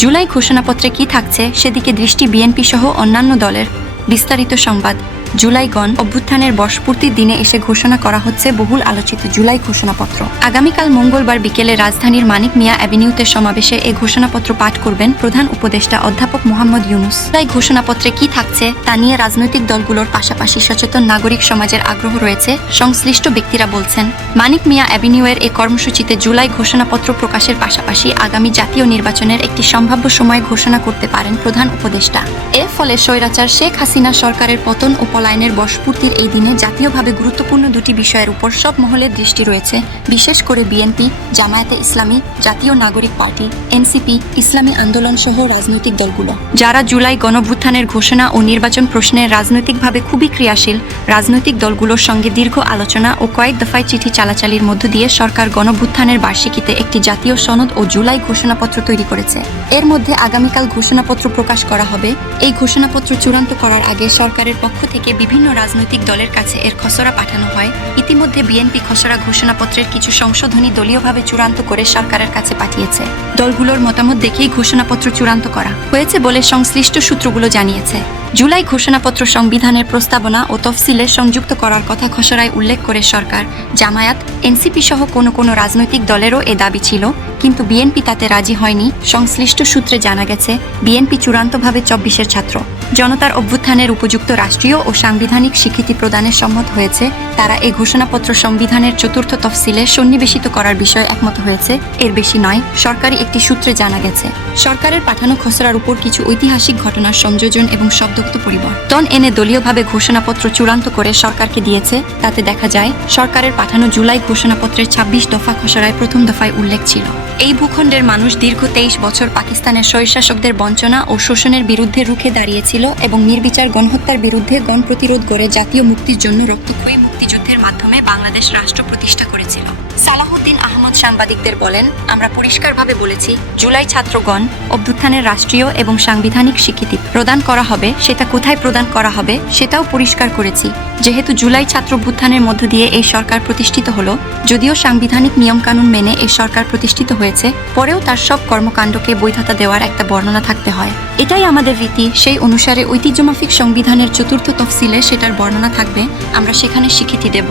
জুলাই ঘোষণাপত্রে কি থাকছে সেদিকে দৃষ্টি বিএনপি সহ অন্যান্য দলের। বিস্তারিত সংবাদ। জুলাই গণ অভ্যুত্থানের বর্ষপূর্তির দিনে এসে ঘোষণা করা হচ্ছে বহুল আলোচিত জুলাই ঘোষণাপত্র। আগামীকাল মঙ্গলবার বিকেলে রাজধানীর মানিক মিয়া অ্যাভিনিউতে সমাবেশে এই ঘোষণাপত্র পাঠ করবেন প্রধান উপদেষ্টা অধ্যাপক মোহাম্মদ ইউনুস। তাই ঘোষণাপত্রে কি থাকছে তা নিয়ে রাজনৈতিক দলগুলোর পাশাপাশি সচেতন নাগরিক সমাজের আগ্রহ রয়েছে, সংশ্লিষ্ট ব্যক্তিরা বলছেন। মানিক মিয়া অ্যাভিনিউয়ের এই কর্মসূচিতে জুলাই ঘোষণাপত্র প্রকাশের পাশাপাশি আগামী জাতীয় নির্বাচনের একটি সম্ভাব্য সময় ঘোষণা করতে পারেন প্রধান উপদেষ্টা। এর ফলে স্বৈরাচার শেখ হাসিনা সরকারের পতন ও পলায়নের বর্ষপূর্তির এই দিনে জাতীয়ভাবে গুরুত্বপূর্ণ দুটি বিষয়ের উপর সব মহলের দৃষ্টি রয়েছে, বিশেষ করে বিএনপি, জামায়াতে ইসলামী, জাতীয় নাগরিক পার্টি, এনসিপি, ইসলামী আন্দোলন সহ রাজনৈতিক দলগুলো। যারা জুলাই গণভ্যুত্থানের ঘোষণা ও নির্বাচন প্রশ্নে রাজনৈতিকভাবে খুবই ক্রিয়াশীল, রাজনৈতিক দলগুলোর সঙ্গে দীর্ঘ আলোচনা ও কয়েক দফায় চিঠি চালাচালির মধ্য দিয়ে সরকার গণভ্যুত্থানের বার্ষিকীতে একটি জাতীয় সনদ ও জুলাই ঘোষণাপত্র তৈরি করেছে। এর মধ্যে আগামীকাল ঘোষণাপত্র প্রকাশ করা হবে। এই ঘোষণাপত্র চূড়ান্ত করার আগে সরকারের পক্ষ থেকে বিভিন্ন রাজনৈতিক দলের কাছে এর খসড়া পাঠানো হয়। ইতিমধ্যে বিএনপি খসড়া ঘোষণাপত্রের কিছু সংশোধনী দলীয়ভাবে চূড়ান্ত করে সরকারের কাছে পাঠিয়েছে। দলগুলোর মতামত দেখেই ঘোষণাপত্র চূড়ান্ত করা হয়েছে বলে সংশ্লিষ্ট সূত্রগুলো জানিয়েছে। জুলাই ঘোষণাপত্র সংবিধানের প্রস্তাবনা ও তফসিলে সংযুক্ত করার কথা খসড়ায় উল্লেখ করে সরকার। জামায়াত, এনসিপি সহ কোনো কোনো রাজনৈতিক দলেরও এ দাবি ছিল, কিন্তু বিএনপি তাতে রাজি হয়নি, সংশ্লিষ্ট সূত্রে জানা গেছে, বিএনপি চূড়ান্তভাবে চব্বিশের ছাত্র। জনতার অভ্যুত্থানের উপযুক্ত রাষ্ট্রীয় ও সাংবিধানিক স্বীকৃতি প্রদানের সম্মত হয়েছে, তারা এই ঘোষণাপত্র সংবিধানের চতুর্থ তফসিলে সন্নিবেশিত করার বিষয়ে একমত হয়েছে, এর বেশি নয় সরকারি একটি সূত্রে জানা গেছে। সরকারের পাঠানো খসড়ার উপর কিছু ঐতিহাসিক ঘটনার সংযোজন এবং শব্দগত পরিবর্তন এনে দলীয়ভাবে ঘোষণাপত্র চূড়ান্ত করে সরকারকে দিয়েছে। তাতে দেখা যায়, সরকারের পাঠানো জুলাই ঘোষণাপত্রের ছাব্বিশ দফা খসড়ায় প্রথম দফায় উল্লেখ ছিল। এই ভূখণ্ডের মানুষ দীর্ঘ তেইশ বছর পাকিস্তানের স্বৈরশাসকদের বঞ্চনা ও শোষণের বিরুদ্ধে রুখে দাঁড়িয়েছিল এবং নির্বিচার গণহত্যার বিরুদ্ধে গণ প্রতিরোধ করে জাতীয় মুক্তির জন্য রক্তক্ষয়ী মুক্তিযুদ্ধের মাধ্যমে বাংলাদেশ রাষ্ট্র প্রতিষ্ঠা করেছিল। সালাহুদ্দিন আহমদ সাংবাদিকদের বলেন, আমরা পরিষ্কারভাবে বলেছি, জুলাই ছাত্রগণ, অভ্যুত্থানের রাষ্ট্রীয় এবং সাংবিধানিক স্বীকৃতি প্রদান করা হবে, সেটা কোথায় প্রদান করা হবে, সেটাও পরিষ্কার করেছি। যেহেতু জুলাই ছাত্র অভ্যুত্থানের মধ্য দিয়ে এই সরকার প্রতিষ্ঠিত হলো, যদিও সাংবিধানিক নিয়মকানুন মেনে এই সরকার প্রতিষ্ঠিত হয়েছে, পরেও তার সব কর্মকাণ্ডকে বৈধতা দেওয়ার একটা বর্ণনা থাকতে হয়। এটাই আমাদের রীতি, সেই অনুসারে ঐতিহ্যমাফিক সংবিধানের চতুর্থ তফসিলে সেটার বর্ণনা থাকবে, আমরা সেখানে স্বীকৃতি দেব।